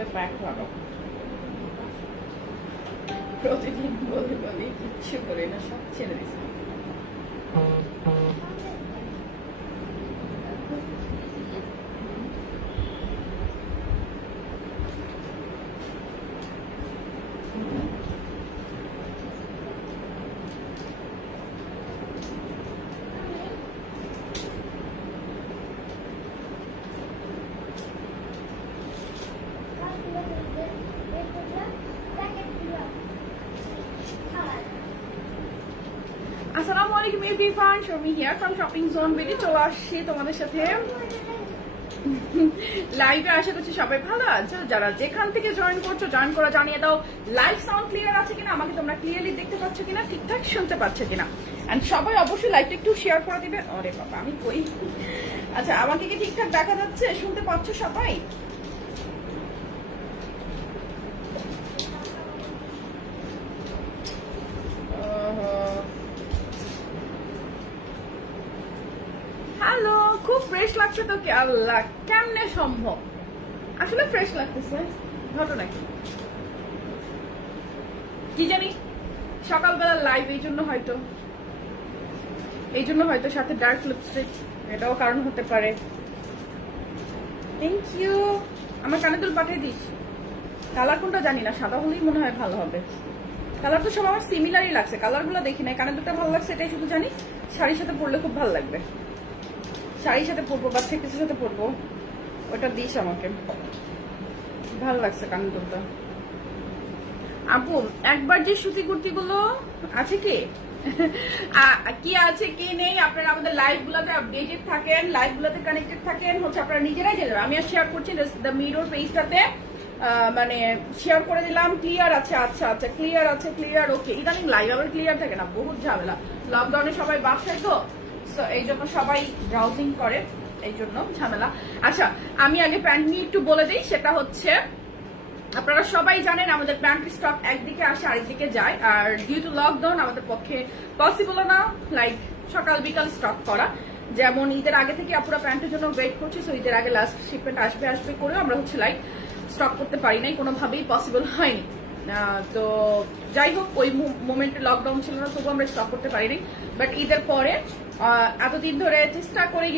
আসলে প্যাক ভালো প্রতিদিন বলে বলে কিচ্ছু করে না সব ছেড়ে দিচ্ছে আসসালামু আলাইকুম everyone, Sharmi here from shopping zone video চলে আসছি তোমাদের সাথে লাইভে। আশা করছি সবাই ভালো আছো। যারা যেখান থেকে জয়েন করছো জয়েন করা জানিয়ে দাও লাইভ সাউন্ড ক্লিয়ার আছে কিনা, আমাকে তোমরা ক্লিয়ারলি দেখতে পাচ্ছ কিনা, ঠিকঠাক শুনতে পাচ্ছ কিনা। এন্ড সবাই অবশ্যই লাইভটা একটু শেয়ার করে দিবে। আরে বাবা আমি কই, আচ্ছা আমাকে কি ঠিকঠাক দেখা যাচ্ছে, শুনতে পাচ্ছ সবাই? হ্যালো, খুব ফ্রেশ লাগছে তো কি আল্লাহ, কেমনে সম্ভব? আসলে ফ্রেশ লাগতেছে, ঘটনা কি জানি সকালবেলা লাইভ, এই জন্য হয়তো সাথে ডার্ক লিপস্টিক, এটাও কারণ হতে পারে। Thank you. আমার কানে দুল পাঠিয়ে দিস। কালার কোনটা জানি না, সাদা হলেই মনে হয় ভালো হবে। কালার তো সব আমার সিমিলারই লাগছে, কালার গুলো দেখি না। কানে দুলটা ভালো লাগছে এটাই শুধু জানি, শাড়ির সাথে পরলে খুব ভালো লাগবে। শাড়ির সাথে পরবো বা থ্রিপিসের সাথে পরবো, ওটা দিস আমাকে, ভালো লাগছে কানের দুলটা। আপু একবার যে সুতি কুর্তি গুলো আছে কি আছে কি নেই, আপনারা আমাদের লাইভ গুলোতে আপডেটেড থাকেন, লাইভ গুলোতে কানেক্টেড থাকেন, হচ্ছে আপনারা নিজেরাই জেনে যাবেন। আমি আর শেয়ার করছি দ্য মিরর পেজটাতে, মানে শেয়ার করে দিলাম। ক্লিয়ার আছে, আচ্ছা আচ্ছা ক্লিয়ার আছে, ক্লিয়ার ওকে। ইদানিং লাইভ আবার ক্লিয়ার থাকে না, বহুত ঝামেলা। লকডাউনে সবাই বাসায় তো, এই জন্য সবাই ব্রাউজিং করে, এই জন্য ঝামেলা। আচ্ছা আমি আগে প্যান্ট নিয়ে একটু বলে দিই, সেটা হচ্ছে আপনারা সবাই জানেন আমাদের প্যান্ট স্টক একদিকে আসে আরেকদিকে যায়, আর ডিউ টু লকডাউন আমাদের পক্ষে পসিবল না লাইক সকাল বিকাল স্টক করা। যেমন ঈদের আগে থেকে আপুরা প্যান্টের জন্য ওয়েট করছি, সো ঈদের আগে লাস্ট শিপমেন্ট আসবে করে আমরা হচ্ছে লাইক স্টক করতে পারি নাই, কোনোভাবেই পসিবল হয়নি। তো যাই হোক, ওই মোমেন্টে লকডাউন ছিল না, তবু আমরা স্টক করতে পারিনি। বাট ঈদের পরে এতদিন ধরে চেষ্টা করে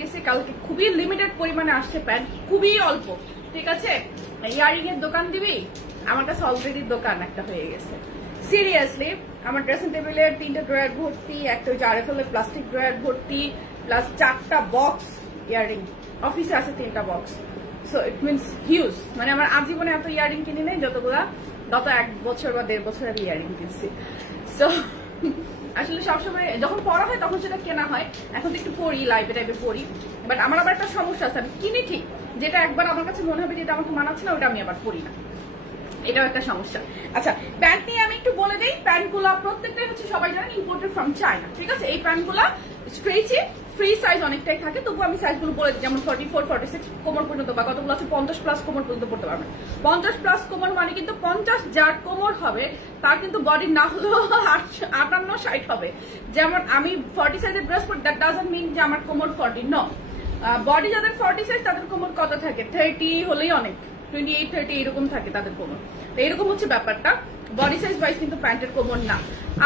গেছি, কালকে খুবই লিমিটেড পরিমাণে আসছে প্যান্ট, খুবই অল্প, ঠিক আছে। ইয়ারিং এর দোকান দিবি, আমার কাছে অলরেডি দোকান একটা হয়ে গেছে। সিরিয়াসলি আমার ড্রেসিং টেবিলের 3টা ড্রয়ার ভর্তি, একটা ওই যে আরএফএল এর প্লাস্টিক ড্রয়ার ভর্তি, প্লাস 4টা বক্স ইয়ারিং, অফিসে আছে 3টা box. So it means huge, মানে আমার আজীবনে এত ইয়ারিং কিনি নেই যতগুলা গত 1 বছর বা 1.5 বছর আগে ইয়ারিং কিনছি। সো আসলে সবসময় যখন পড়া হয় তখন সেটা কেনা হয়, এখন তো একটু পড়ি, লাইভে টাইপে পড়ি। বাট আমার আবার একটা সমস্যা আছে, আমি কিনি ঠিক, যেটা একবার আমার কাছে মনে হবে যেটা আমাকে মানাচ্ছে না, ওটা আমি আবার পড়ি না, এটাও একটা সমস্যা। আচ্ছা প্যান্ট নিয়ে আমি একটু বলে দিই, প্যান্টগুলা প্রত্যেকটাই হচ্ছে সবাই জানেন ইম্পোর্টেড ফ্রম চায়না, ঠিক আছে। এই প্যান্টগুলা স্ট্রেচি, ফ্রি সাইজ অনেকটাই থাকে, তবু আমি সাইজগুলো বলে দিই, যেমন 44, 46 কোমর পর্যন্ত, বা কতগুলো আছে 50 প্লাস কোমর পর্যন্ত পড়তে পারবেন। 50 প্লাস কোমর মানে কিন্তু 50 যার কোমর হবে তার কিন্তু বডি না হলেও 58, 60 হবে। যেমন আমি 40 সাইজের ড্রেস পরি, দ্যাট ডাজন্ট মিন যে আমার কোমর 40, নো। বডি যাদের 40 সাইজ তাদের কোমর কত থাকে, 30 হলেই অনেক, 28, 30 এরকম থাকে তাদের কোমর। তো এরকম হচ্ছে ব্যাপারটা, বডি সাইজ ওয়াইজ কিন্তু প্যান্টের কোমর না।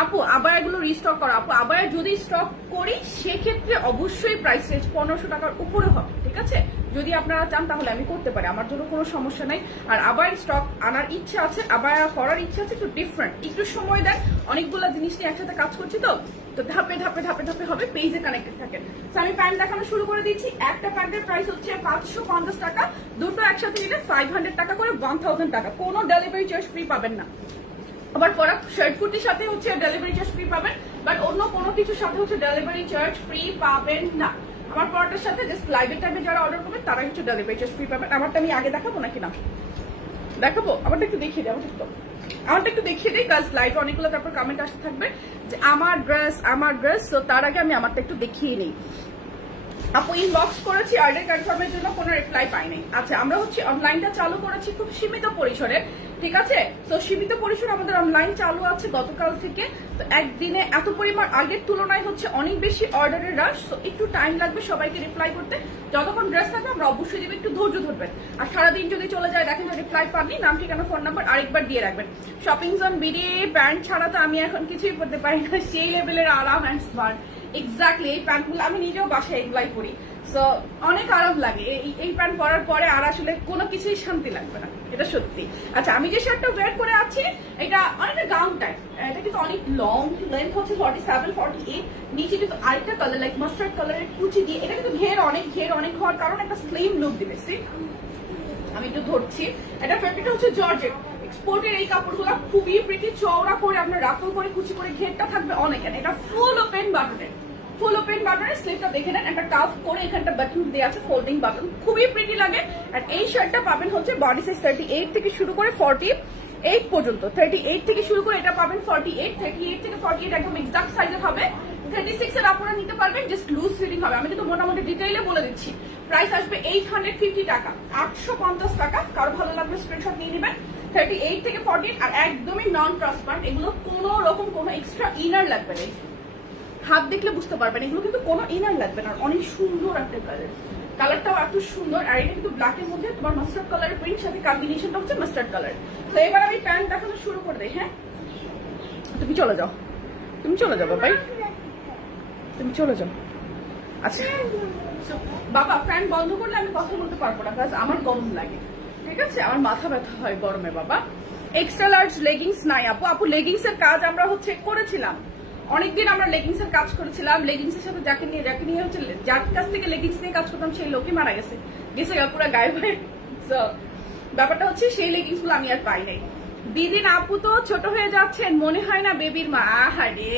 আপু আবার এগুলো রিস্টক করা, আপু আবার যদি স্টক করি সেক্ষেত্রে অবশ্যই প্রাইস রেঞ্জ 1500 টাকার উপরে হবে, ঠিক আছে। যদি আপনারা চান তাহলে আমি করতে পারি, আমার জন্য কোনো সমস্যা নাই। আর আবার স্টক আনার ইচ্ছা আছে, আবার করার ইচ্ছা আছে, একটু ডিফারেন্ট, একটু সময় দেন, অনেকগুলো জিনিস নিয়ে একসাথে কাজ করছি তো ধাপে ধাপে হবে, পেজে কানেক্টেড থাকেন। আমি প্যান্ট দেখানো শুরু করে দিচ্ছি। একটা প্যান্টের প্রাইস হচ্ছে 550 টাকা, দুটো একসাথে নিলে 500 টাকা করে, 1000 টাকা। কোনো ডেলিভারি চার্জ ফ্রি পাবেন না। আবার পরা শার্ট কুর্তির সাথে হচ্ছে ডেলিভারি চার্জ ফ্রি পাবেন, বাট অন্য কোনো কিছুর সাথে হচ্ছে ডেলিভারি চার্জ ফ্রি পাবেন না। আমার পরাটার সাথে জাস্ট লাইভের টাইমে যারা অর্ডার করবেন তারা হচ্ছে ডেলিভারি চার্জ ফ্রি পাবেন। আমারটা আমি আগে দেখাবো নাকি না দেখাবো, আমারটা একটু দেখিয়ে দিই, আমারটা একটু দেখিয়ে দিই, কাজ লাইভে অনেকগুলো তারপর কমেন্ট আসতে থাকবে যে আমার ড্রেস, তো তার আগে আমি আমারটা একটু দেখিয়ে নিই। আপু ইনবক্স করেছি অর্ডার কনফার্মের জন্য, কোনো রিপ্লাই পাই নাই। আচ্ছা আমরা হচ্ছে অনলাইনটা চালু করেছি খুব সীমিত পরিসরে, ঠিক আছে। তো সীমিত পরিসরে আমাদের অনলাইন চালু আছে গতকাল থেকে। তো একদিনে এত পরিমাণ আগের তুলনায় হচ্ছে অনেক বেশি অর্ডারের রাশ। তো একটু টাইম লাগবে সবাইকে রিপ্লাই করতে। যতক্ষণ ড্রেস থাকবে আমরা অবশ্যই দেবো, একটু ধৈর্য ধরবেন। আর সারাদিন যদি চলে যায় দেখেন রিপ্লাই পাননি, নাম ঠিকানা ফোন নাম্বার আরেকবার দিয়ে রাখবেন। শপিং জোন বিডি প্যান্ট ছাড়া তো আমি এখন কিছুই করতে পারি না, সেই লেভেলের আরাম অ্যান্ড স্মার্ট। এক্স্যাক্টলি এই প্যান্টগুলো আমি নিজেও বাসায় এগুলাই পরি। সো অনেক আরাম লাগে এই প্যান্ট পরার পরে, আর আসলে কোনো কিছুই শান্তি লাগবে না, এটা সত্যি। আচ্ছা আমি যে শার্টটা ওয়্যার করে আছি এটা অনেকটা গাউন টাইপ, এটা কিন্তু অনেক লং, লেন্থ হচ্ছে 47-48, নিচে কিন্তু আরেকটা কালার লাইক মাস্টার্ড কালারের কুচি দিয়ে, এটা কিন্তু ঘের অনেক হওয়ার কারণ একটা স্লিম লুক দিবে। আমি একটু ধরছি, এটা ফেব্রিকটা হচ্ছে জর্জেট এক্সপোর্টের। এই কাপড়গুলো খুবই প্রিটি, চওড়া করে আপনার রাফল করে কুচি করে ঘেরটা থাকবে অনেক। এটা ফুল ওপেন বাটনের, ফুল ওপেন বাটনের স্লিভটা দেখে নেন, একটা টাফ করে এখানটা বাটন দেওয়া আছে, ফোল্ডিং বাটন, খুবই প্রিটি লাগে। আর এই শার্টটা পাবেন হচ্ছে বডি সাইজ 38 থেকে শুরু করে 48 পর্যন্ত, 38 থেকে শুরু করে এটা পাবেন 48, 38 থেকে 48 একদম এক্সাক্ট সাইজের হবে। 36 এর আপনারা নিতে পারবেন, জাস্ট লুজ ফিটিং হবে। আমি কিন্তু মোটামুটি ডিটেইলে বলে দিচ্ছি। প্রাইস আসবে 850 টাকা, 850 টাকা। কারো ভালো লাগবে স্ক্রিনশট নিয়ে নেবেন। 38 থেকে 48 আর একদমই নন ট্রান্সপারেন্ট, এগুলো কোনো রকম কোনো এক্সট্রা ইনার লাগবে না, হাত দেখলে বুঝতে পারবেন এগুলো কিন্তু কোনো ইনার লাগবে না। অনেক সুন্দর একটা কালার, কালারটাও এত সুন্দর। আর এটা কিন্তু ব্ল্যাকের মধ্যে তোমার মাস্টার্ড কালারের প্রিন্ট, সাথে কম্বিনেশনটা হচ্ছে মাস্টার্ড কালার। তো এবার আমি প্যান্ট দেখানো শুরু করে দেই। হ্যাঁ তুমি চলে যাও, তুমি চলে যাও বাবাই, তুমি চলে যাও। আচ্ছা বাবা ফ্যান বন্ধ করলে আমি কথা বলতে পারবো না, কারণ আমার গরম লাগে, ঠিক আছে, আমার মাথা ব্যথা হয় গরমে বাবা। এক্সট্রা লার্জ লেগিংস নাই আপু লেগিংস এর কাজ আমরা হচ্ছে করেছিলাম অনেকদিন, আমরা লেগিংস এর কাজ করেছিলাম। লেগিংস এর সাথে যাকে নিয়ে হচ্ছে, যার কাছ থেকে লেগিংস নিয়ে কাজ করতাম সেই লোকই মারা গেছে পুরো গায়েব হয়ে। ব্যাপারটা হচ্ছে সেই লেগিংস গুলো আমি আর পাই নাই। দিদিন আপু তো ছোট হয়ে যাচ্ছেন, মনে হয় না বেবির মা? আহারে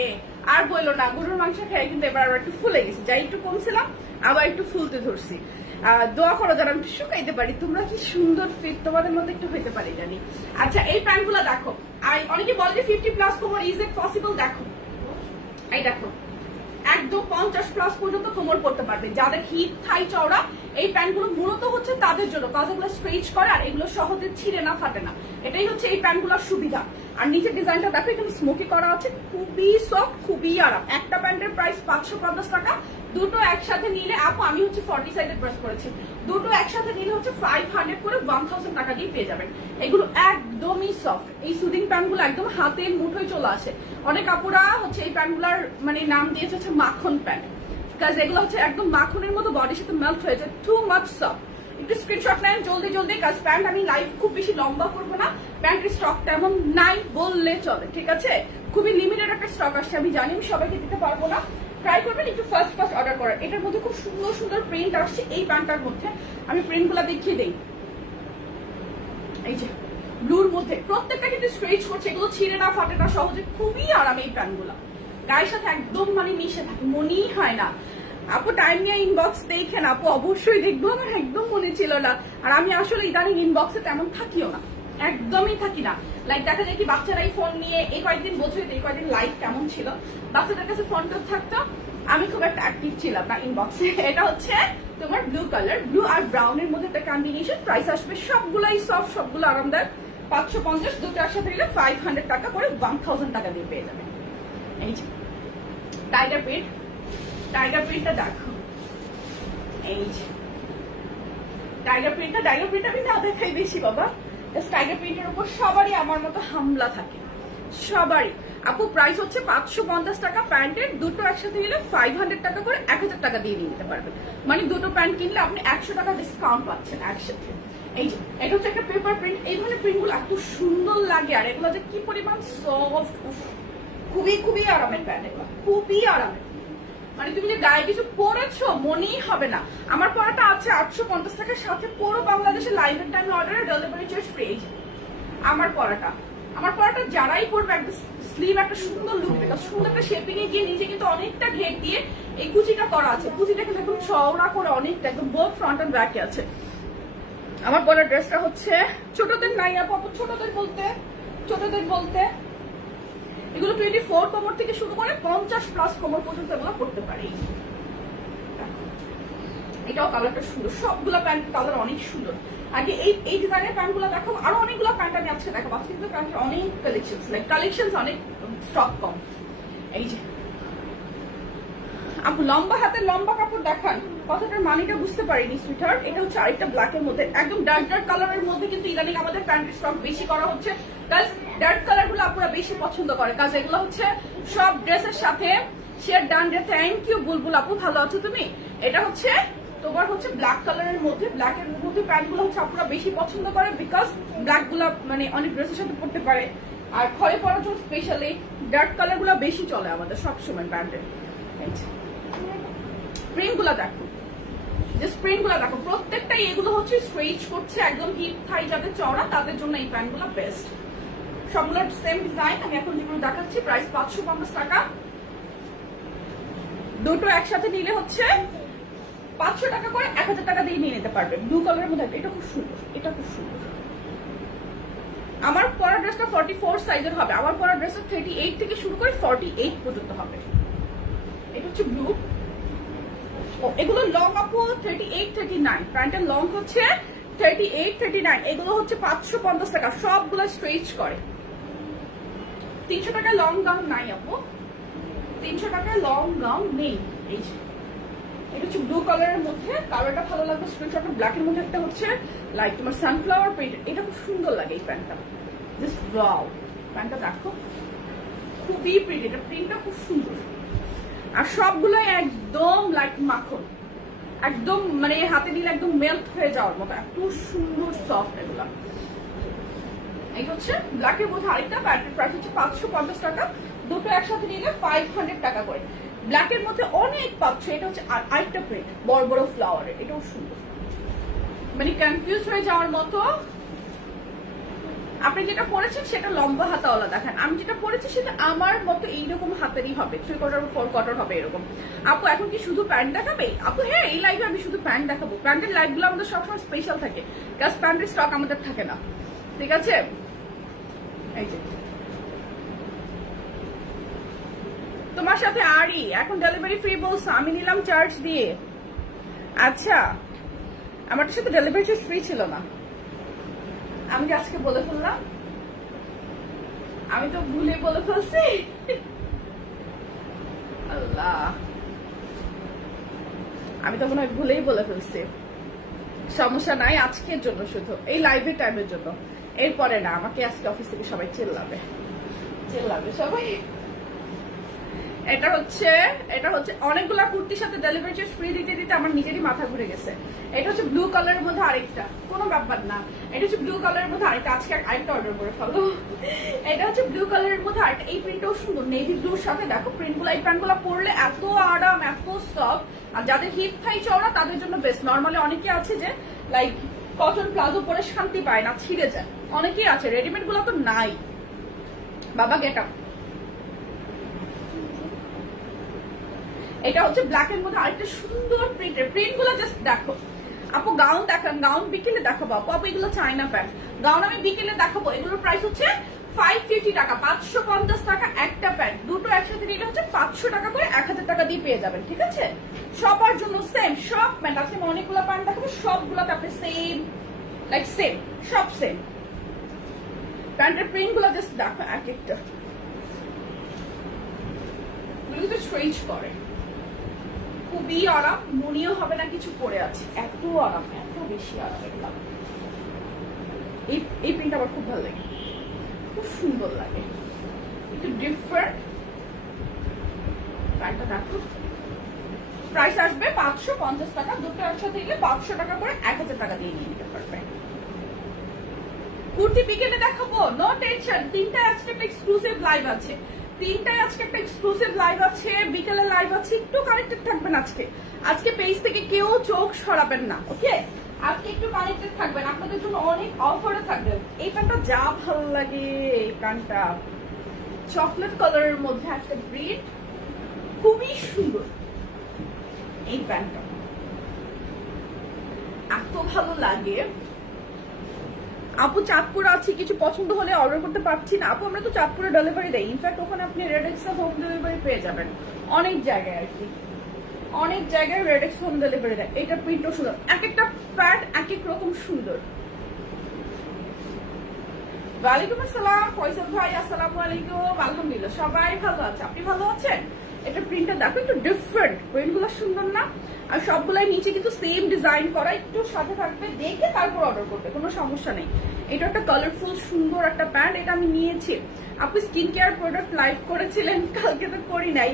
আর বললো না, গরুর মাংস খেয়ে কিন্তু এবার আবার একটু ফুলে গেছি, যাই একটু কমছিলাম আবার একটু ফুলতে ধরছি। দোয়া করো যারা একটু শুকাইতে পারি। তোমরা কি সুন্দর ফিট, তোমাদের মধ্যে একটু হইতে পারি জানি। আচ্ছা এই প্যান্ট গুলো দেখো, আর অনেকে বলে যে 50+ কোমর, ইজ ইট পসিবল? দেখো এই দেখো একদম 50+ পর্যন্ত কোমর পড়তে পারবে। যাদের হিপ থাই চওড়া, এই প্যান্টগুলো মূলত হচ্ছে তাদের জন্য, কাজ এগুলো স্ট্রেচ করে আর এগুলো সহজে ছিঁড়ে না, ফাটে না। এটাই হচ্ছে এই প্যান্টগুলোর সুবিধা। আর নিচের ডিজাইনটা দেখো, এখানে স্মোকি করা আছে, খুবই সফট, খুবই আরাম। একটা প্যান্টের প্রাইস 550 টাকা। দুটো একসাথে নিলে আপু আমি হচ্ছে 40 সাইজের ড্রেস করেছি, দুটো একসাথে নিলে হচ্ছে 500 করে 1000 টাকা দিয়ে পেয়ে যাবেন। এগুলো একদমই সফট, এই সুদিং প্যান্টগুলো একদম হাতের মুঠোয় চলে আসে। অনেক আপুরা হচ্ছে এই প্যান্টগুলোর মানে নাম দিয়েছে হচ্ছে মাখন প্যান্ট, কাজ এগুলো হচ্ছে একদম মাখনের মতো বডির সাথে মেল্ট হয়ে যায়, টু মাচ সফট। একটু স্ক্রিনশট নেন জলদি, কাজ প্যান্ট আমি লাইভ খুব বেশি লম্বা করবো না, প্যান্টের স্টক তেমন নাই বললে চলে, ঠিক আছে। খুবই লিমিটেড একটা স্টক আসছে, আমি জানি আমি সবাইকে দিতে পারবো না। ট্রাই করবেন একটু ফার্স্ট অর্ডার করার। এটার মধ্যে খুব সুন্দর সুন্দর প্রিন্ট আসছে এই প্যান্টটার মধ্যে, আমি প্রিন্ট গুলা দেখিয়ে দিই। এই যে ব্লুর মধ্যে প্রত্যেকটা কিন্তু স্ট্রেচ করছে, এগুলো ছিঁড়ে না, ফাটে না, সহজে, খুবই আরাম এই প্যান্টগুলো। গায়ের সাথে একদম মানে মিশে থাকে, মনেই হয় না। আপু টাইম নিয়ে ইনবক্স দেখেন, আপু অবশ্যই দেখবো, আমার একদম মনে ছিল না। আর আমি আসলে ইদানিং ইনবক্সে তেমন থাকিও না, একদমই থাকি না। লাইক দেখা যায় কি বাচ্চারাই ফোন নিয়ে, এই কয়েকদিন বছর এই কয়েকদিন লাইফ কেমন ছিল, বাচ্চাদের কাছে ফোন টোন থাকতো, আমি খুব একটা অ্যাক্টিভ ছিলাম না ইনবক্সে। এটা হচ্ছে তোমার ব্লু কালার, ব্লু আর ব্রাউন এর মধ্যে একটা কম্বিনেশন। প্রাইস আসবে সবগুলাই সফট, সবগুলো আরামদায়ক, 550, দুটো একসাথে নিলে 500 টাকা করে 1000 টাকা দিয়ে পেয়ে যাবেন। এই যে টাইগার প্রিন্টটা দেখো, এই যে টাইগার প্রিন্টটা আমি না দেখাই বেশি বাবা। টাইগার প্রিন্টের উপর সবারই আমার মতো হামলা থাকে, সবারই। আপু প্রাইস হচ্ছে 550 টাকা প্যান্টের, দুটো একসাথে নিলে 500 টাকা করে 1000 টাকা দিয়ে নিতে পারবেন। মানে দুটো প্যান্ট কিনলে আপনি 100 টাকা ডিসকাউন্ট পাচ্ছেন একসাথে। এই যে এটা হচ্ছে একটা পেপার প্রিন্ট, এই ধরনের প্রিন্ট গুলো এত সুন্দর লাগে, আর এগুলো যে কি পরিমাণ সফট, খুবই আরামের প্যান্ট, এগুলো খুবই আরামের। মানে তুমি যে গায়ে কিছু পরেছো মনেই হবে না। আমার পরাটা আছে 850 টাকার সাথে পুরো বাংলাদেশে লাইভের টাইমে অর্ডারে ডেলিভারি চার্জ ফ্রি। আমার পরাটা যারাই পরবে একটা স্লিভ একটা সুন্দর লুক দেবে, সুন্দর একটা শেপিং এ গিয়ে নিজে কিন্তু অনেকটা ঘের দিয়ে এই কুচিটা করা আছে, কুচিটা কিন্তু একদম চওড়া করে অনেকটা একদম বোথ ফ্রন্ট এন্ড ব্যাকে আছে। আমার পরার ড্রেসটা হচ্ছে ছোটদের নাই আপু, ছোটদের বলতে এগুলো 24 কোমর থেকে শুরু করে 50+ কোমর পর্যন্ত এগুলো করতে পারি। এটাও কালারটা সুন্দর, সবগুলা প্যান্ট কালার অনেক সুন্দর। আগে এই ডিজাইনের প্যান্টগুলো দেখো, আরো অনেকগুলো প্যান্ট আমি আজকে দেখাবো। আজকে কিন্তু প্যান্টের অনেক কালেকশন অনেক স্টক কম। এই যে আপু লম্বা হাতের লম্বা কাপড় দেখান, কথাটার মানেটা বুঝতে পারিনি সুইটহার্ট। এটা হচ্ছে আরেকটা ব্ল্যাকের মধ্যে, একদম ডার্ক কালারের মধ্যে কিন্তু ইদানিং আমাদের প্যান্টের স্টক বেশি করা হচ্ছে। কাজ ডার্ক কালার গুলো আপুরা বেশি পছন্দ করে, কাজ এগুলো হচ্ছে সব ড্রেসের সাথে শেয়ার ডান। থ্যাংক ইউ বুলবুল আপু, ভালো আছো তুমি? এটা হচ্ছে তোমার হচ্ছে ব্ল্যাক কালারের মধ্যে, ব্ল্যাকের মধ্যে প্যান্ট গুলো হচ্ছে আপুরা বেশি পছন্দ করে, বিকজ ব্ল্যাক গুলা মানে অনেক ড্রেসের সাথে পড়তে পারে, আর ঘরে পরার জন্য স্পেশালি ডার্ক কালার গুলা বেশি চলে আমাদের সবসময় প্যান্টের। প্রিন্ট গুলা দেখো, যে স্প্রিং গুলা দেখো, প্রত্যেকটাই এগুলো হচ্ছে স্ট্রেচ করছে একদম হিপ থাই যাদের চওড়া তাদের জন্য এই প্যান্ট গুলা বেস্ট। সবগুলো সেম ডিজাইন, আমি এখন যেগুলো দেখাচ্ছি প্রাইস 550 টাকা। দুটো একসাথে নিলে হচ্ছে 500 টাকা করে 1000 টাকা দিয়ে নিয়ে নিতে পারবে। ব্লু কালারের মধ্যে এটা খুব সুন্দর, এটা খুব সুন্দর। আমার পরা ড্রেসটা 44 সাইজের হবে, আমার পরা ড্রেসটা 38 থেকে শুরু করে 48 পর্যন্ত হবে। এটা হচ্ছে ব্লু। এগুলো লং আপু 38 39, প্যান্টের লং হচ্ছে 38 39, এগুলো হচ্ছে 550 টাকা, সবগুলো স্ট্রেচ করে। 300 টাকা লং গাউন নাই আপু, 300 টাকা লং গাউন নেই। এই যে এটা হচ্ছে ব্লু কালারের মধ্যে, কালারটা ভালো লাগবে, স্ক্রিনশটটা ব্ল্যাকের মধ্যে একটা হচ্ছে লাইক তোমার সানফ্লাওয়ার প্রিন্ট, এটা খুব সুন্দর লাগে এই প্যান্টটা, জাস্ট ওয়াও। প্যান্টটা দেখো খুবই প্রিন্ট, এটা প্রিন্টটা খুব সুন্দর, আর সবগুলো একদম লাইক মাখন, একদম মানে হাতে দিলে একদম মেল্ট হয়ে যাওয়ার মতো, এত সুন্দর সফট এগুলা। এই হচ্ছে ব্ল্যাকের মধ্যে আরেকটা, প্যান্টের প্রাইস হচ্ছে 550 টাকা, দুটো একসাথে নিলে 500 টাকা করে। ব্ল্যাকের মধ্যে অনেক পাচ্ছ, এটা হচ্ছে আরেকটা প্রিন্ট বড় বড় ফ্লাওয়ারের, এটাও সুন্দর, মানে কনফিউজ হয়ে যাওয়ার মতো। আপনি যেটা পরেছেন সেটা লম্বা হাতাওয়ালা দেখেন, আমি যেটা পরেছি সেটা আমার মতো এইরকম হাতেরই হবে, 3/4 4/4 হবে এরকম। আপু এখন কি শুধু প্যান্ট দেখাবে? আপু হ্যাঁ, এই লাইভে আমি শুধু প্যান্ট দেখাবো। প্যান্টের লাইভ গুলো আমাদের সবসময় স্পেশাল থাকে, কারণ প্যান্টের স্টক আমাদের থাকে না, ঠিক আছে? এই যে তোমার সাথে আরই এখন ডেলিভারি ফ্রি বলছো, আমি নিলাম চার্জ দিয়ে। আচ্ছা, আমার সাথে ডেলিভারি চার্জ ফ্রি ছিল না, আমি কি আজকে বলে ফেললাম? আমি তো ভুলে বলে ফেলছি, আল্লাহ, আমি তো মনে হয় ভুলেই বলে ফেলছি। সমস্যা নাই, আজকের জন্য শুধু এই লাইভের টাইমের জন্য, এরপরে না। আমাকে আজকে অফিস থেকে সবাই চিল্লাবে সবাই। এটা হচ্ছে অনেকগুলা কুর্তির সাথে ডেলিভারি চার্জ ফ্রি দিতে দিতে আমার নিজেরই মাথা ঘুরে গেছে। এটা হচ্ছে ব্লু কালারের মধ্যে আরেকটা, কোনো ব্যাপার না। এটা হচ্ছে ব্লু কালারের মধ্যে আরেকটা, আজকে আরেকটা অর্ডার করে ফেলো। এটা হচ্ছে ব্লু কালারের মধ্যে আরেকটা, এই প্রিন্টটাও সুন্দর, নেভি ব্লুর সাথে দেখো প্রিন্টগুলো। এই প্যান্টগুলো পরলে এত আরাম, এত সফট, আর যাদের হিপ থাই চওড়া তাদের জন্য বেস্ট। নর্মালি অনেকে আছে যে লাইক কটন প্লাজো পরে শান্তি পায় না, ছিঁড়ে যায়, অনেকেই আছে, রেডিমেড গুলো তো নাই। বাবা গেট আপ। এটা হচ্ছে ব্ল্যাকের মধ্যে আরেকটা সুন্দর প্রিন্টের, প্রিন্ট গুলো জাস্ট দেখো। আপু গাউন দেখান, গাউন বিকেলে দেখাবো আপু। আপু এগুলো চায়না প্যান্ট, গাউন আমি বিকেলে দেখাবো। এগুলোর প্রাইস হচ্ছে 550 টাকা, 550 টাকা একটা প্যান্ট। দুটো একসাথে নিলে হচ্ছে 500 টাকা করে 1000 টাকা দিয়ে পেয়ে যাবেন, ঠিক আছে? সবার জন্য সেম, সব প্যান্ট আছে, অনেকগুলো প্যান্ট দেখাবো, সবগুলোতে আপনি সেম লাইক সেম, সব সেম। প্যান্টের প্রিন্ট গুলো জাস্ট দেখো, এক একটা স্ট্রেচ করে, খুবই আরাম, মনেও হবে না কিছু পরে আছে, এত আরাম, এত বেশি আরাম এগুলো। এই প্রিন্ট আমার খুব ভালো লাগে, খুব সুন্দর লাগে, একটু ডিফারেন্ট। প্যান্টটা দেখো, প্রাইস আসবে 550 টাকা, দুটো একসাথে নিলে 500 টাকা করে 1000 টাকা দিয়ে নিয়ে নিতে পারবে। কুর্তি বিকেলে দেখাবো, নো টেনশন। তিনটায় আজকে একটা এক্সক্লুসিভ লাইভ আছে, বিকেলে লাইভ আছে, একটু কানেক্টেড থাকবেন আজকে পেজ থেকে কেউ চোখ সরাবেন না, ওকে? আজকে একটু কানেক্টেড থাকবেন, আপনাদের জন্য অনেক অফারও থাকবে। এই প্যান্টটা যা ভালো লাগে, এই প্যান্টটা চকলেট কালারের মধ্যে একটা প্রিন্ট, খুবই সুন্দর। এই প্যান্টটা এত ভালো লাগে। আপু চাঁদপুরে আছি, কিছু পছন্দ হলে অর্ডার করতে পারছি না। আপু আমরা তো চাঁদপুরে ডেলিভারি দেই, ইনফ্যাক্ট ওখানে আপনি রেডেক্সে হোম ডেলিভারি পেয়ে যাবেন অনেক জায়গায়, আর কি অনেক জায়গায় রেডেক্স হোম ডেলিভারি দেয়। এটা প্রিন্টও সুন্দর, এক একটা প্যান্ট এক এক রকম সুন্দর। ওয়ালাইকুম আসসালাম ফয়সাল ভাই, আসসালামু আলাইকুম। আলহামদুলিল্লাহ সবাই ভালো আছে, আপনি ভালো আছেন? এটা প্রিন্টটা দেখো একটু ডিফারেন্ট, প্রিন্টগুলো সুন্দর না? আর সবগুলাই নিচে কিন্তু সেম ডিজাইন করা, একটু সাথে থাকবে, দেখে তারপর অর্ডার করবে, কোনো সমস্যা নেই। এটা একটা কালারফুল সুন্দর একটা প্যান্ট, এটা আমি নিয়েছি। আপনি স্কিন কেয়ার প্রোডাক্ট লাইভ করেছিলেন, কালকে তো করি নাই,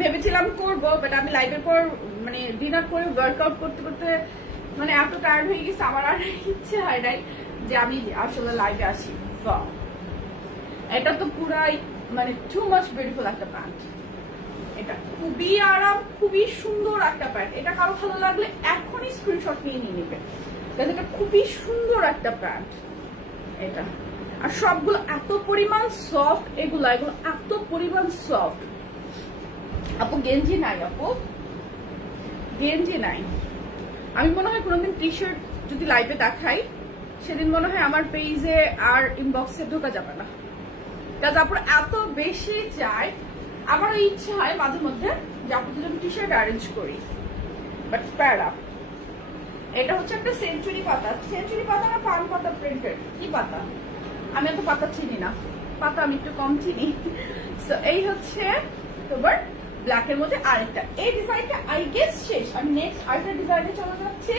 ভেবেছিলাম করবো, বাট আমি লাইভের পর মানে ডিনার করে ওয়ার্কআউট করতে করতে মানে এত টায়ার্ড হয়ে গেছে, আমার আর ইচ্ছে হয় নাই যে আমি আসলে লাইভে আসি। এটা তো পুরাই মানে টু মাচ বিউটিফুল একটা প্যান্ট, এটা খুবই আরাম, খুবই সুন্দর একটা প্যান্ট। এটা কারো ভালো লাগলে এখনই স্ক্রিনশট নিয়ে নেবে, এটা খুবই সুন্দর একটা প্যান্ট এটা। আর সবগুলো এত পরিমাণ সফট, এগুলো এত পরিমাণ সফট। আপু গেঞ্জি নাই, আপু গেঞ্জি নাই। আমি মনে হয় কোনোদিন টি শার্ট যদি লাইভে দেখাই, সেদিন মনে হয় আমার পেজে আর ইনবক্সে ঢোকা যাবে না, কাজ আপুর এত বেশি চাই। আমারও ইচ্ছে হয় মাঝে মধ্যে যে আপুর জন্য টি শার্ট অ্যারেঞ্জ করি, বাট প্যারা। এটা হচ্ছে একটা সেঞ্চুরি পাতা, সেঞ্চুরি পাতা না পান পাতা প্রিন্টেড, কি পাতা আমি এত পাতা চিনি না, পাতা আমি একটু কম চিনি। এই হচ্ছে তোমার ব্ল্যাকের মধ্যে আরেকটা, এই ডিজাইনটা আই গেস শেষ। আমি নেক্সট আরেকটা ডিজাইনে চলে যাচ্ছে।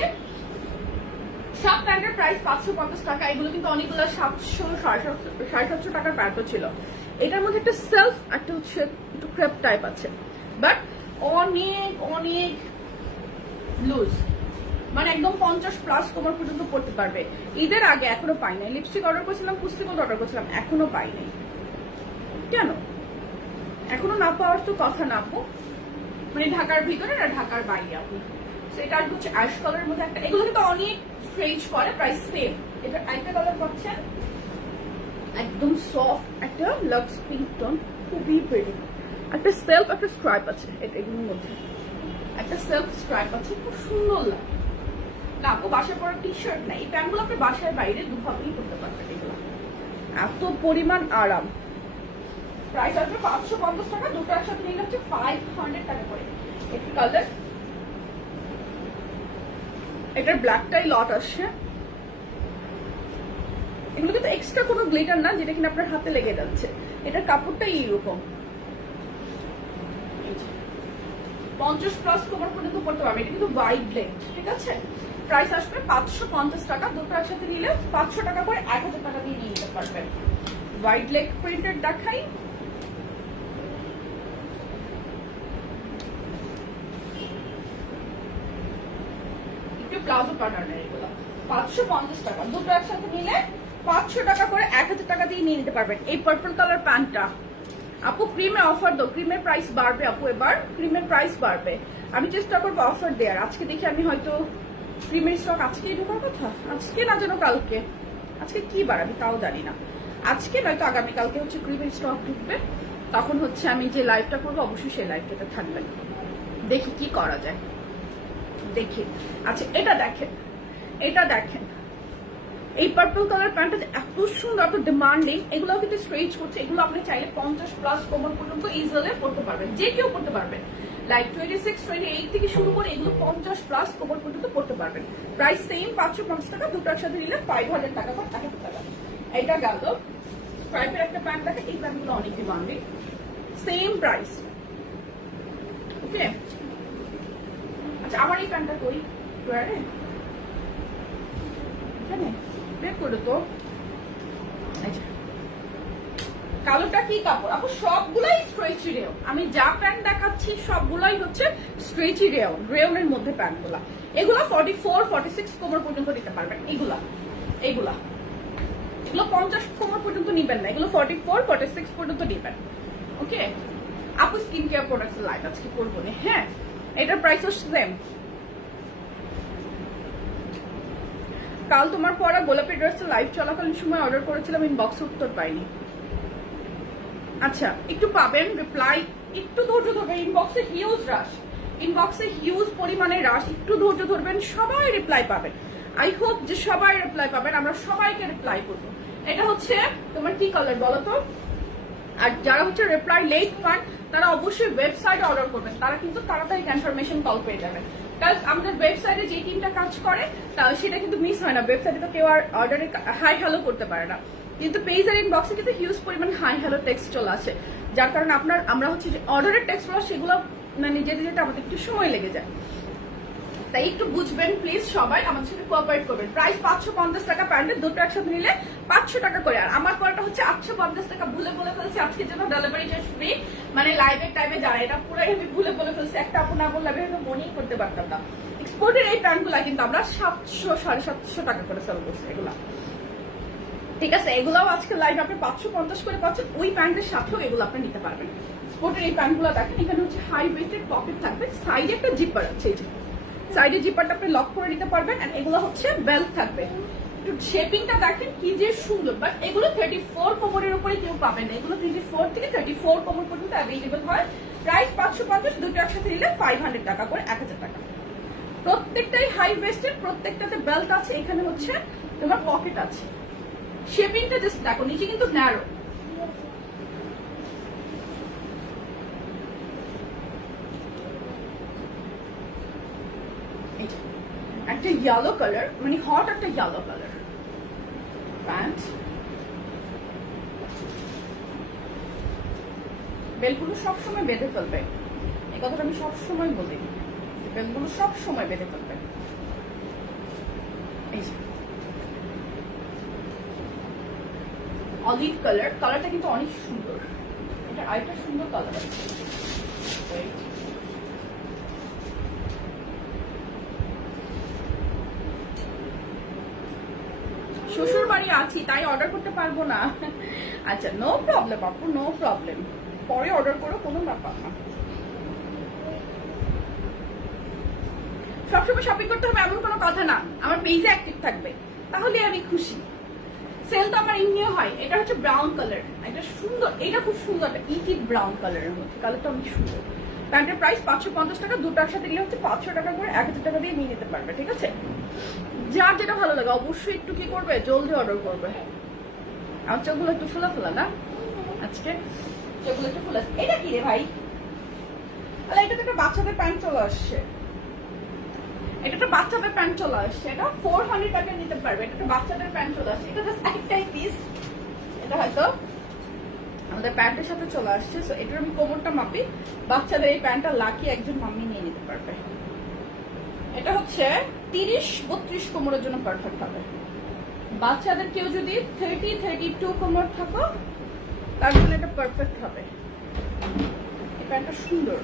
সব প্যান্টের প্রাইস 550 টাকা, এগুলো কিন্তু অনেকগুলো 700-750 টাকার প্যান্টও ছিল। এটার মধ্যে একটা সেলফ, একটা হচ্ছে একটু ক্রেপ টাইপ আছে, বাট অনেক অনেক লুজ, মানে একদম 50+ কোমর পর্যন্ত পড়তে পারবে। ঈদের আগে এখনো পাই নাই, লিপস্টিক অর্ডার করেছিলাম, পুস্তিকও অর্ডার করেছিলাম, এখনো পাই নাই। কেন এখনো না পাওয়ার তো কথা না আপু, মানে ঢাকার ভিতরে না ঢাকার বাইরে আপু। এটা হচ্ছে অ্যাশ কালারের মধ্যে একটা, এগুলো কিন্তু অনেক স্ট্রেচ করে, প্রাইস সেম। এটা একটা কালার পাচ্ছেন একদম সফট, একটা লাক্স পিঙ্ক টোন, খুবই প্রিটি। একটা সেলফ একটা স্ট্রাইপ আছে, এগুলোর মধ্যে একটা সেলফ স্ট্রাইপ আছে, খুব সুন্দর লাগে না আপু। বাসায় পরা টি শার্ট নাই, এই প্যান্টগুলো আপনি বাসায় বাইরে দুভাবেই করতে পারবেন, এগুলো এত পরিমাণ আরাম। প্রাইস আসবে 550 টাকা, দুটো একসাথে নিয়ে হচ্ছে 500 টাকা করে। একটি কালার, এটার ব্ল্যাকটাই লট আসছে। এগুলো কিন্তু এক্সট্রা কোনো গ্লিটার না, যেটা কিনা আপনার হাতে লেগে যাচ্ছে। এটার কাপড়টাই এইরকম 50+ কোমর পর্যন্ত পড়তে পারবে। এটা কিন্তু ওয়াইড লেগ, ঠিক আছে। প্রাইস আসবে 550 টাকা, দুটো একসাথে নিলে 500 টাকা করে 1000 টাকা দিয়ে নিয়ে নিতে পারবেন। ওয়াইড লেগ প্রিন্টেড দেখাই, প্লাজো প্যাটার্নের, এগুলো 550 টাকা, দুটো একসাথে নিলে 500 টাকা করে 1000 টাকা দিয়ে নিয়ে নিতে পারবেন। এই পার্পল কালার প্যান্টটা আপু ক্রিমে অফার দাও, ক্রিমের প্রাইস বাড়বে আপু, এবার ক্রিমের প্রাইস বাড়বে। আমি চেষ্টা করবো অফার দেওয়ার। আজকে দেখি আমি হয়তো ক্রিমের স্টক আজকেই ঢোকার কথা, আজকে না যেন কালকে, আজকে কি বার আমি তাও জানি না, আজকে নয়তো আগামীকালকে হচ্ছে ক্রিমের স্টক ঢুকবে। তখন হচ্ছে আমি যে লাইভটা করবো অবশ্যই সেই লাইভটাতে থাকবেন, দেখি কি করা যায়, দেখি। আচ্ছা এটা দেখেন, এটা দেখেন, এই পার্পল কালার প্যান্টটা এত সুন্দর, এত ডিমান্ডিং। এগুলো কিন্তু স্ট্রেচ করছে, এগুলো আপনি চাইলে 50+ কোমর পর্যন্ত ইজিলি পড়তে পারবেন, যে কেউ পড়তে পারবেন। লাইক 26-28 থেকে শুরু করে এগুলো 50+ কোমর পর্যন্ত পড়তে পারবেন। প্রাইস সেম 550 টাকা, দুটো একসাথে নিলে 5000 টাকা বা 1000 টাকা। এটা গেল স্ট্রাইপের একটা প্যান্ট দেখেন, এই প্যান্টগুলো অনেক ডিমান্ডিং, সেম প্রাইস, ওকে। আচ্ছা আমার এই প্যান্টটা কই বের করে তো, কালোটা কি কাপড় আপু? সবগুলাই স্ট্রেচি রেয়ন, আমি যা প্যান্ট দেখাচ্ছি সবগুলাই হচ্ছে স্ট্রেচি রেয়ন, রেয়নের মধ্যে প্যান্ট গুলা। এগুলা 44-46 কোমর পর্যন্ত নিতে পারবেন। এগুলা 50 কোমর পর্যন্ত নিবেন না, এগুলো 44-46 পর্যন্ত নিবেন, ওকে। আপু স্কিন কেয়ার প্রোডাক্টস লাইভ আজকে করবো না, হ্যাঁ। এটার প্রাইসও সেম। কাল তোমার পরা গোলাপি ড্রেসটা লাইভ চলাকালীন সময় অর্ডার করেছিলাম, ইনবক্সে উত্তর পাইনি। আচ্ছা একটু পাবেন রিপ্লাই, একটু ধৈর্য ধরবেন। ইনবক্সে হিউজ রাশ, ইনবক্সে হিউজ পরিমাণে রাশ, একটু ধৈর্য ধরবেন, সবাই রিপ্লাই পাবেন। আই হোপ যে সবাই রিপ্লাই পাবেন, আমরা সবাইকে রিপ্লাই করবো। এটা হচ্ছে তোমার কি কালার বলো তো? আর যারা হচ্ছে রিপ্লাই লেট পান তারা অবশ্যই ওয়েবসাইটে অর্ডার করবেন, তারা কিন্তু তাড়াতাড়ি কনফার্মেশন কল পেয়ে যাবেন। কারণ আমাদের ওয়েবসাইটে যে টিমটা কাজ করে সেটা কিন্তু মিস হয় না। ওয়েবসাইটে তো কেউ আর অর্ডারে হাই হ্যালো করতে পারে না, কিন্তু পেজ আর ইনবক্সে কিন্তু হিউজ পরিমাণ হাই হ্যালো টেক্সট চলে আসে, যার কারণে আমরা হচ্ছে যে অর্ডারের টেক্সটগুলো সেগুলো মানে যেতে যেতে আমাদের একটু সময় লেগে যায়। তাই একটু বুঝবেন প্লিজ, সবাই আমাদের সাথে কোঅপারেট করবেন। প্রাইস 550 টাকা প্যান্টের, দুটো একসাথে নিলে 500 টাকা করে। আর আমার পরটা হচ্ছে 850 টাকা, ভুলে বলে ফেলছি আজকের জন্য ডেলিভারি চার্জ ফ্রি। মানে লাইভের টাইমে যারা এটা পুরাই আমি ভুলে বলে ফেলছি, একটা আপু না বললে আমি হয়তো মনেই করতে পারতাম না। এক্সপোর্টের এই প্যান্টগুলা কিন্তু আমরা 700 750 টাকা করে সেল করছি এগুলা, ঠিক আছে। এগুলাও আজকে লাইভ আপনি 550 করে পাচ্ছেন, ওই প্যান্টের সাথেও এগুলো আপনি নিতে পারবেন। স্পোর্টের এই প্যান্টগুলো দেখেন, এখানে হচ্ছে হাই ওয়েস্টেড পকেট থাকবে, সাইডে একটা জিপার আছে, এই যে সাইডে জিপারটা আপনি লক করে নিতে পারবেন। আর এগুলো হচ্ছে বেল্ট থাকবে। একটু শেপিংটা দেখেন কি যে সুন্দর, বাট এগুলো 34 কোমরের উপরে কেউ পাবেন না, এগুলো 24 থেকে 34 কোমর পর্যন্ত অ্যাভেলেবল হয়। প্রাইস 550, দুটো একসাথে নিলে 500 টাকা করে, 1000 টাকা। প্রত্যেকটাই হাই ওয়েস্টেড, প্রত্যেকটাতে বেল্ট আছে, এখানে হচ্ছে তোমার পকেট আছে। শেপিংটা জাস্ট দেখো, নিচে কিন্তু ন্যারো। একটা ইয়েলো কালার, মানে হট একটা ইয়েলো কালার প্যান্ট। বেলগুলো সবসময় বেঁধে ফেলবে, এই কথাটা আমি সবসময় বলি, বেলগুলো সবসময় বেঁধে ফেলবে। এই যে অলিভ কালার, কালারটা কিন্তু অনেক সুন্দর, এটা আরেকটা সুন্দর কালার আছে। শ্বশুর বাড়ি আছি তাই অর্ডার করতে পারবো না। আচ্ছা, নো প্রবলেম আপু, নো প্রবলেম, পরে অর্ডার করো, কোনো ব্যাপার না। সবসময় শপিং করতে হবে এমন কোনো কথা না, আমার পেজে অ্যাক্টিভ থাকবে তাহলে আমি খুশি। সেল তো আমার এমনিও হয়। এটা হচ্ছে ব্রাউন কালার, এটা সুন্দর, এটা খুব সুন্দর, একটা ইটিড ব্রাউন কালারের মধ্যে, কালারটা অনেক সুন্দর। প্যান্টের প্রাইস 550 টাকা, দুটো একসাথে নিলে হচ্ছে 500 টাকা করে, 1000 টাকা দিয়ে নিয়ে নিতে পারবে, ঠিক আছে। যার যেটা ভালো লাগে অবশ্যই একটু কি করবে, জলদি অর্ডার করবে। আমার চোখগুলো একটু ফোলা ফোলা না আজকে, চোখগুলো একটু ফোলা। এটা কি রে ভাই? তাহলে এটা তো একটা বাচ্চাদের প্যান্ট চলে আসছে, এটা একটা বাচ্চাদের প্যান্ট চলে আসছে, এটা 400 টাকা নিতে পারবে। এটা একটা বাচ্চাদের প্যান্ট চলে আসছে, এটা জাস্ট একটাই পিস, এটা হয়তো আমাদের প্যান্টের সাথে চলে আসছে। সো এটার আমি কোমরটা মাপি, বাচ্চাদের এই প্যান্টটা লাকি একজন মাম্মি নিয়ে নিতে পারবে। এটা হচ্ছে 30-32 কোমরের জন্য পারফেক্ট হবে। বাচ্চাদের কেউ যদি 30-32 কোমর থাকো তার জন্য এটা পারফেক্ট হবে। এই প্যান্টটা সুন্দর,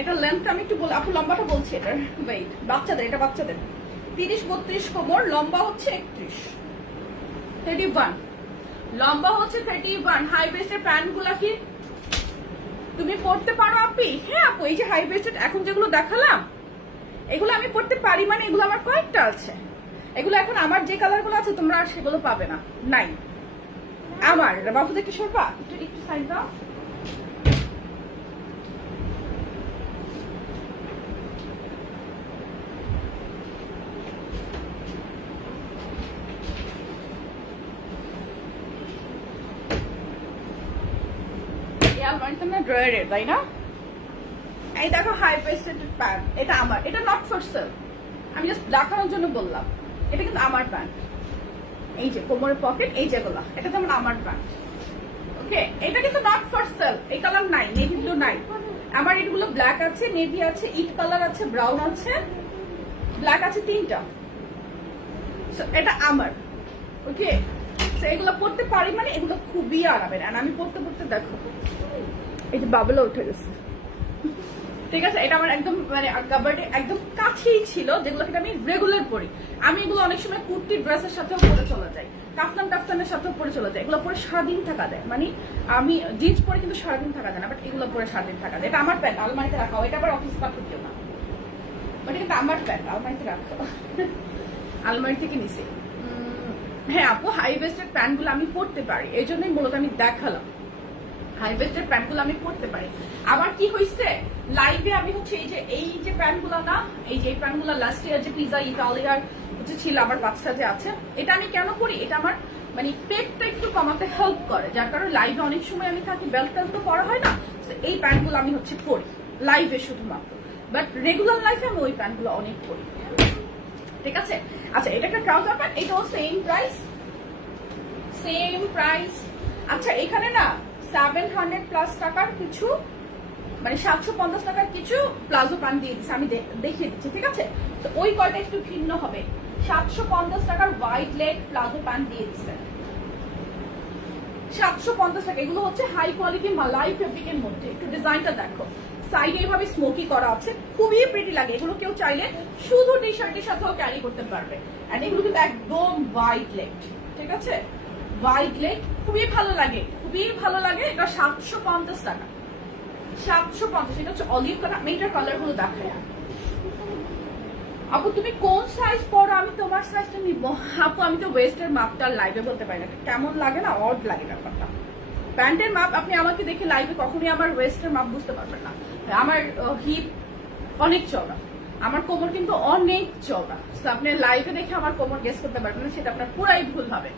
এটা লেন্থ আমি একটু বলি, আপু লম্বাটা বলছি এটার, ওয়েট। বাচ্চাদের, এটা বাচ্চাদের 30-32 কোমর, লম্বা হচ্ছে 31, লম্বা হচ্ছে 31। হাই ওয়েস্টের প্যান্ট গুলা কি তুমি পড়তে পারো আপনি? হ্যাঁ আপু, এই যে হাই ওয়েস্টেড এখন যেগুলো দেখালাম এগুলো আমি পড়তে পারি, মানে এগুলো আমার কয়েকটা আছে। এগুলো এখন আমার যে কালার গুলো আছে তোমরা আর সেগুলো পাবে না, নাই আমার। বাবু দেখে সরবা একটু একটু সাইড দাও। ড্রয়ারের, তাই না? এই দেখো হাই ওয়েস্টেড প্যান্ট, এটা আমার, এটা নট ফর সেল, আমি জাস্ট দেখানোর জন্য বললাম। এটা কিন্তু আমার প্যান্ট, এই যে কোমরের পকেট, এই যেগুলো, এটা যেমন আমার প্যান্ট, ওকে। এটা কিন্তু নট ফর সেল, এই কালার নাই, নেভি ব্লু নাই আমার। এগুলো ব্ল্যাক আছে, নেভি আছে, ইট কালার আছে, ব্রাউন আছে, ব্ল্যাক আছে, 3টা। এটা আমার, ওকে। এগুলো পড়তে পারি, মানে এগুলো খুবই আরামের। আর আমি পড়তে পড়তে দেখো এই যে বাবলা উঠে গেছে, ঠিক আছে। এটা আমার একদম মানে কাবার্ডে একদম কাছেই ছিল, যেগুলো আমি রেগুলার পরি। আমি এগুলো অনেক সময় কুর্তি ড্রেসের সাথেও পরে চলে যাই, কাফতানের সাথেও পরে চলে যায়। এগুলো পরে সারাদিন থাকা যায়, মানে আমি জিন্স পরে কিন্তু সারাদিন থাকা যায় না, বাট এগুলো পরে সারাদিন থাকা যায়। এটা আমার প্যান্ট, আলমারিতে রাখা, এটা আবার অফিস পাঠিয়ে দিও না, বাট এটা আমার প্যান্ট, আলমারিতে রাখো, আলমারি থেকে নিচে। হ্যাঁ আপু, হাই ওয়েস্টেড প্যান্ট গুলো আমি পরতে পারি, এই জন্যই মূলত আমি দেখালাম। হাই ওয়েস্টেড প্যান্ট গুলো আমি পরতে পারি। আবার কি হয়েছে, লাইভে আমি হচ্ছে এই যে প্যান্ট গুলো না, এই যে প্যান্ট গুলো লাস্ট ইয়ার যে পিজা ইটালিয়ার হচ্ছে ছিল, আবার বাচ্চা যে আছে, এটা আমি কেন করি, এটা আমার মানে পেটটা একটু কমাতে হেল্প করে, যার কারণে লাইভে অনেক সময় আমি থাকি, বেল্ট টেল্ট তো পরা হয় না, এই প্যান্ট গুলো আমি হচ্ছে পরি লাইভে শুধুমাত্র, বাট রেগুলার লাইফে আমি ওই প্যান্ট গুলো অনেক পরি, ঠিক আছে। আচ্ছা, এটা একটা ট্রাউজার প্যান্ট, এটাও সেম প্রাইস সেম প্রাইস। আচ্ছা এখানে না 700+ টাকার কিছু মানে 750 টাকার কিছু প্লাজো প্যান্ট দিয়ে দিচ্ছে, আমি দেখিয়ে দিচ্ছি, ঠিক আছে? তো ওই কয়টা একটু ভিন্ন হবে। 750 টাকার হোয়াইট লেগ প্লাজো প্যান্ট দিয়ে দিচ্ছে, 750 টাকা। এগুলো হচ্ছে হাই কোয়ালিটি মালাই ফেব্রিকের মধ্যে। একটু ডিজাইনটা দেখো, সাইডে এইভাবে স্মোকি করা আছে, খুবই প্রিটি লাগে। এগুলো কেউ চাইলে শুধু টি শার্টের সাথেও ক্যারি করতে পারবে। এন্ড এগুলো কিন্তু একদম হোয়াইট লেগ, ঠিক আছে? হোয়াইট লেগ খুবই ভালো লাগে, খুবই ভালো লাগে। এটা 750 টাকা, 750। এটা হচ্ছে অলিভ কালার। আমি এটার কালার গুলো দেখাই। আপু তুমি কোন সাইজ পরো? আমি তোমার সাইজটা নিব। আপু আমি তো ওয়েস্টের মাপটা লাইভে বলতে পারি না, কেমন লাগে না, অড লাগে ব্যাপারটা। প্যান্টের মাপ আপনি আমাকে দেখে লাইভে কখনোই আমার ওয়েস্টের মাপ বুঝতে পারবেন না। আমার হিপ অনেক চওড়া, আমার কোমর কিন্তু অনেক চওড়া। আপনি লাইভে দেখে আমার কোমর গেস করতে পারবেন না, সেটা আপনার পুরাই ভুল হবে,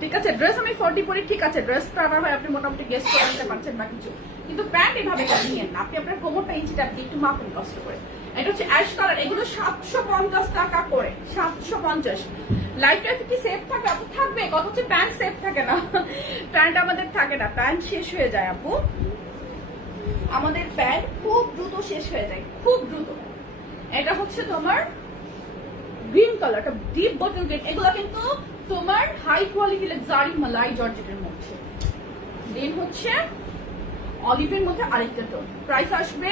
ঠিক আছে? ড্রেস আমি 40 পরি, ঠিক আছে, ড্রেস ট্রাভার হয়, আপনি মোটামুটি গেস করে আনতে পারছেন বা কিছু, কিন্তু প্যান্ট এভাবে নিয়েন না। আপনি আপনার কোমরটা ইঞ্চিটা দিয়ে একটু মাপুন কষ্ট করে। এটা হচ্ছে অ্যাশ কালার, এগুলো 750 টাকা করে, 750। লাইফটা কি সেফ থাকে? আপু থাকবে, কত হচ্ছে প্যান্ট সেফ থাকে না, প্যান্ট আমাদের থাকে না, প্যান্ট শেষ হয়ে যায় আপু, আমাদের প্যান্ট খুব দ্রুত শেষ হয়ে যায়, খুব দ্রুত। এটা হচ্ছে তোমার গ্রিন কালারটা, ডিপ বটল গ্রিন। এগুলো কিন্তু তোমার হাই কোয়ালিটি লাক্সারি মালাই জর্জেটের মধ্যে। দেন হচ্ছে অলিভের মধ্যে আরেকটা টোন। প্রাইস আসবে,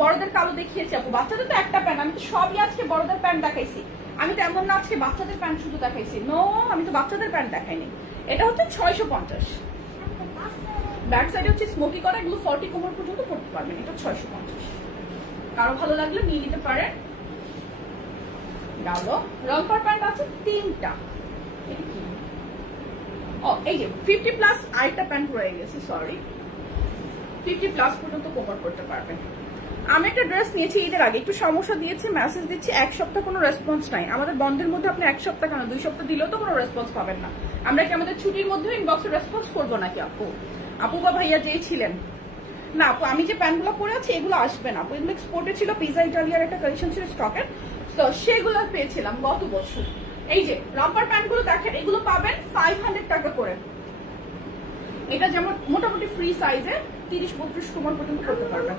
বড়দের কালো দেখিয়েছি আপু, বাচ্চাদের তো একটা প্যান্ট। আমি তো সবই আজকে বড়দের প্যান্ট দেখাইছি, আমি তো এমন না আজকে বাচ্চাদের প্যান্ট শুধু দেখাইছি। নো, আমি তো বাচ্চাদের প্যান্ট দেখাইনি। এটা হচ্ছে 650। ব্যাক সাইডে হচ্ছে স্মোকি করা, এগুলো 40 কোমর পর্যন্ত পড়তে পারবেন। এটা 650। কারো ভালো লাগলে নিয়ে নিতে পারেন। ডালো রংপার প্যান্ট আছে 3টা। এই যে 50+ আরেকটা প্যান্ট রয়ে গেছে, সরি, 50+ পর্যন্ত কোমর করতে পারবেন। আমি একটা ড্রেস নিয়েছি ঈদের আগে, একটু সমস্যা দিয়েছে, মেসেজ দিচ্ছি, 1 সপ্তাহ কোনো রেসপন্স নাই। আমাদের বন্ধের মধ্যে আপনি 1 সপ্তাহ কেন 2 সপ্তাহ দিলেও তো কোনো রেসপন্স পাবেন না। আমরা কি আমাদের ছুটির মধ্যে ইনবক্সে রেসপন্স করবো নাকি আপু? আপু বা ভাইয়া যেই ছিলেন না আপু, আমি যে প্যান্টগুলো পরে আছি এগুলো আসবে না আপু, এগুলো এক্সপোর্টে ছিল, পিজা ইটালিয়ার একটা কালেকশন ছিল স্টকের, তো সেগুলো পেয়েছিলাম গত বছর। এই যে রাম্পার প্যান্টগুলো দেখেন, এগুলো পাবেন 500 টাকা করে। এটা যেমন মোটামুটি ফ্রি সাইজে 30-32 কোমর পর্যন্ত করতে পারবেন।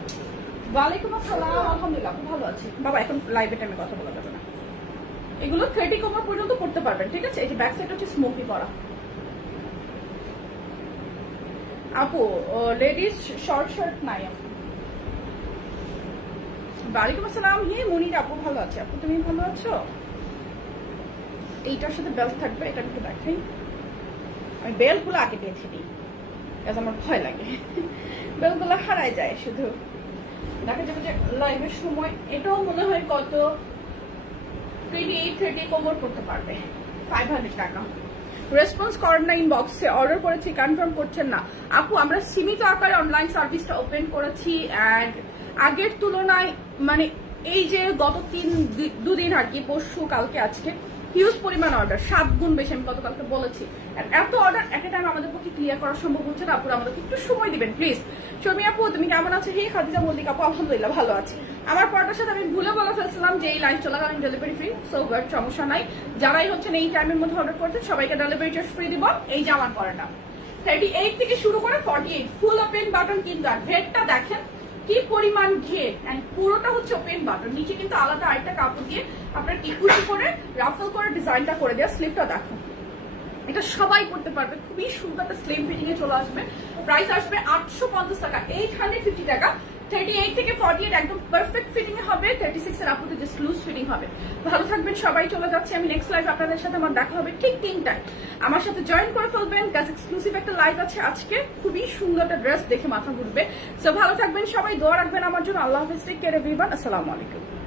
ওয়ালাইকুম আসসালাম, আলহামদুলিল্লাহ ভালো আছি বাবা। এখন লাইভে টাইমে কথা বলা যাবে না। এগুলো 30 কোমর পর্যন্ত করতে পারবেন, ঠিক আছে? এই যে ব্যাক সাইড হচ্ছে স্মোকি করা। আপু লেডিস শর্ট শার্ট নাই আপু। ওয়ালাইকুম আসসালাম। হে মনির আপু, ভালো আছে আপু, তুমি ভালো আছো? এইটার সাথে বেল্ট থাকবে, এটা একটু দেখাই। আমি বেল্ট গুলো আগে দিয়েছি দিই, আমার ভয় লাগে বেল্ট গুলো হারাই যায় শুধু। দেখা যাবে যে লাইভের সময় এটাও মনে হয় কত 28-30 কোমর করতে পারবে, 500 টাকা। রেসপন্স করেন না ইনবক্সে, অর্ডার করেছি কনফার্ম করছেন না আপু। আমরা সীমিত আকারে অনলাইন সার্ভিসটা ওপেন করেছি, এন্ড আগের তুলনায় মানে এই যে গত 2 দিন আর কি, পরশু কালকে আজকে হিউজ পরিমাণ অর্ডার, 7 গুণ বেশি। আমি গতকালকে বলেছি, এত অর্ডার একটা টাইম আমাদের পক্ষে ক্লিয়ার করা সম্ভব হচ্ছে না আপু, আমাদেরকে একটু সময় দিবেন প্লিজ। শর্মি আপু তুমি কেমন আছো? হে খাদিজা মল্লিক আপু, আলহামদুলিল্লাহ ভালো আছি। আমার পর্দার সাথে আমি ভুলে বলে ফেলছিলাম যে এই লাইভ চলাকালীন ডেলিভারি ফ্রি, সো গুড, সমস্যা নাই। যারাই হচ্ছেন এই টাইমের মধ্যে অর্ডার করছেন সবাইকে ডেলিভারি চার্জ ফ্রি দিব। এই যে আমার পরাটা 38 থেকে শুরু করে 48, ফুল ওপেন বাটন, কিন্তু আর ঘেরটা দেখেন কি পরিমাণ ঘের, এন্ড পুরোটা হচ্ছে ওপেন বাটন। নিচে কিন্তু আলাদা আরেকটা কাপড় দিয়ে আপনার ইকুইটি করে রাফল করে ডিজাইনটা করে দেওয়া। স্লিভটা দেখো, এটা সবাই করতে পারবে, খুবই সুন্দর একটা স্লিম ফিটিং এ চলে আসবে। প্রাইস আসবে 850 টাকা, 850 টাকা। 38 থেকে 48 একদম পারফেক্ট ফিটিং এ হবে, 36 এর আপুতে জাস্ট লুজ ফিটিং হবে। ভালো থাকবেন সবাই, চলে যাচ্ছে আমি নেক্সট লাইভ। আপনাদের সাথে আমার দেখা হবে ঠিক 3টায়, আমার সাথে জয়েন করে ফেলবেন, কাজ এক্সক্লুসিভ একটা লাইভ আছে আজকে, খুবই সুন্দর একটা ড্রেস দেখে মাথা ঘুরবে। সো ভালো থাকবেন সবাই, দোয়া রাখবেন আমার জন্য। আল্লাহ হাফেজ, টেক কেয়ার এভরিওয়ান, আসসালামু আলাইকুম।